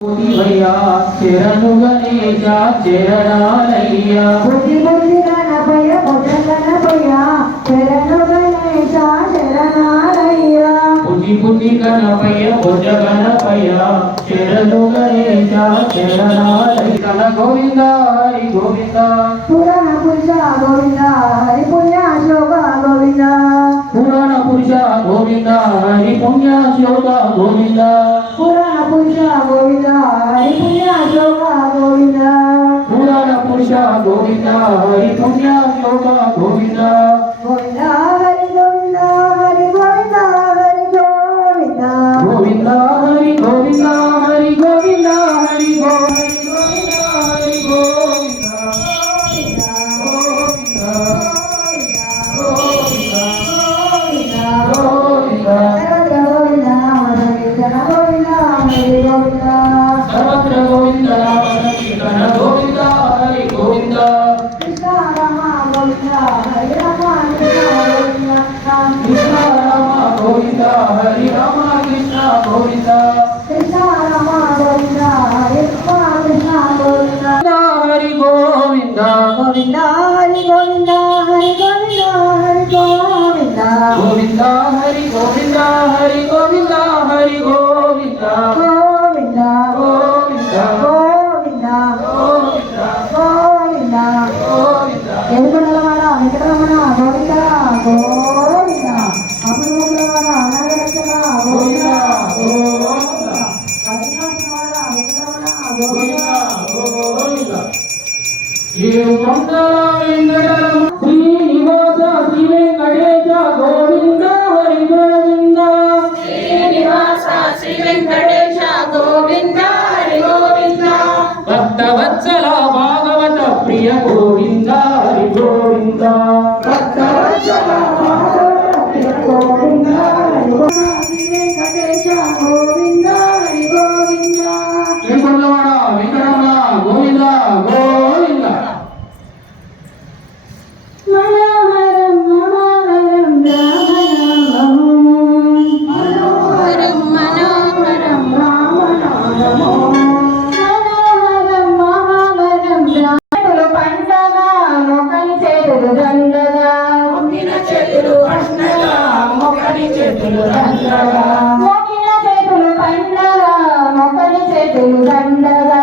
భయ్యా చెరను గణేశ చరణాలయ్యా బుద్ధి బుద్ధి గణపయ్య బుద్ధ గణపయ్య శరణు గణేశ శరణాలయ్య బుద్ధి బుద్ధి గణపయ్య బుద్ధ గణపయ్య చెరను గణేశ చరణాలయ్య గణ గోవింద హరి గోవింద పురాణ పురుష గోవింద హరి పుణ్య శ్లోక గోవింద పురాణ పురుష గోవింద హరి పుణ్య శ్లోక గోవింద పురాణ పురుష గోవింద హరి పుణ్య శ్లోక గోవింద పురాణ పురుష గోవింద హరి పుణ్య శ్లోక గోవింద గోవింద హరి గోవింద హరి గోవింద హరి గోవింద గోవింద హరి గోవింద హరి గోవింద హరి గోవింద హరి గోవింద సర్వత్ర గోవింద నామ గోవింద హరి గోవింద కృష్ణ రామ గోవింద హరి రామ కృష్ణ రామ గోవింద హరి రామ కృష్ణ గోవింద కృష్ణ రామ గోవింద హరి రామ కృష్ణ గోవింద హరి గోవింద గోవింద హరి గోవింద హరి గోవింద హరి గోవింద గోవింద హరి గోవింద హరి గోవింద హరి గోవింద గోవింద గోవింద గోవింద గోవింద గోవింద గోవింద ఎరుగడలవాడ వెంకటరమణ గోవింద గోవింద అపురూపలవాడ అనాగరక్షణ గోవింద గోవింద అధికారవాడ వెంకటరమణ గోవింద గోవింద ఏడు కొండల వెంకటరమణ శ్రీనివాస శ్రీ వెంకటేశ గోవింద హరి గోవింద శ్రీనివాస శ్రీ వెంకటేశ గోవింద హరి గోవింద భక్తవత్సల భాగవత ప్రియ గోవింద హరి గోవింద భక్తవత్సల గోవింద శ్రీ వెంకటేశ గోవింద హరి గోవింద వెంకటరమణ వెంకటరమణ గోవింద గోవింద మనోహరం మనోహరం రామనామం మనోహరం మనోహరం రామనామము మనోహరం మనోహరం రాముల పండగ మొక్కని చేతులు దండగా మొక్కిన చేతులు పండగ మొక్కని చేతులు దండగా మోకిన చేతులు పండగ మొక్కని చేతులు దండగా